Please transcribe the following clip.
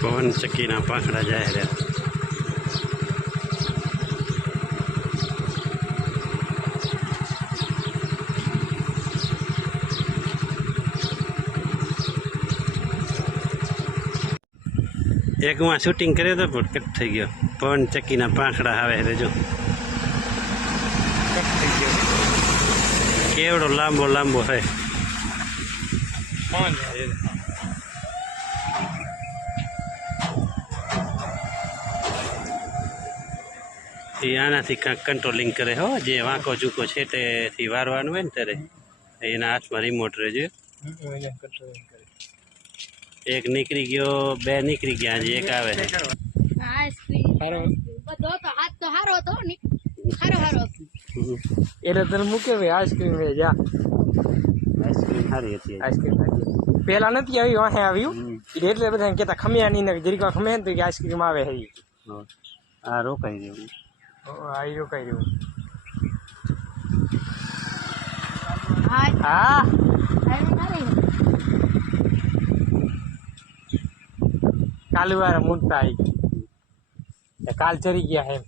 પવન ચક્કીના પાંખડા જાય રહ્યા એકમાં શૂટિંગ કર્યો તો પણ કટ થઈ ગયો. પવન ચક્કીના પાંખડા આવે રે જો. કેવડો લાંબો લાંબો હે એ આનાથી કાંઈક કંટ્રોલિંગ કરે હો. જે વાંકો ચૂકો છે તેથી વારવાનું હોય ને ત્યારે. એના હાથમાં રિમોટ રહેજો. એક નીકળી ગયો બે નીકળી ગયા હજી એક આવે એટલે તને મૂકે ભાઈ આઈસ્ક્રીમ જા. આઈસ્ક્રીમ સારી હતી. આઈસ્ક્રીમ પેલા નથી આવી વાહે આવ્યું. એટલે બધા કહેતા ખમ્યા નહીં જરીક ખમે ને તો આઈસ્ક્રીમ આવે હે ઈ. હો. આ રોકાઈ ગયું. ઓ, આ ઈ રોકાઈ રહ્યું. હા. કાલુ વાળા મૂકતા આવી કાલ ચરી ગયા એમ.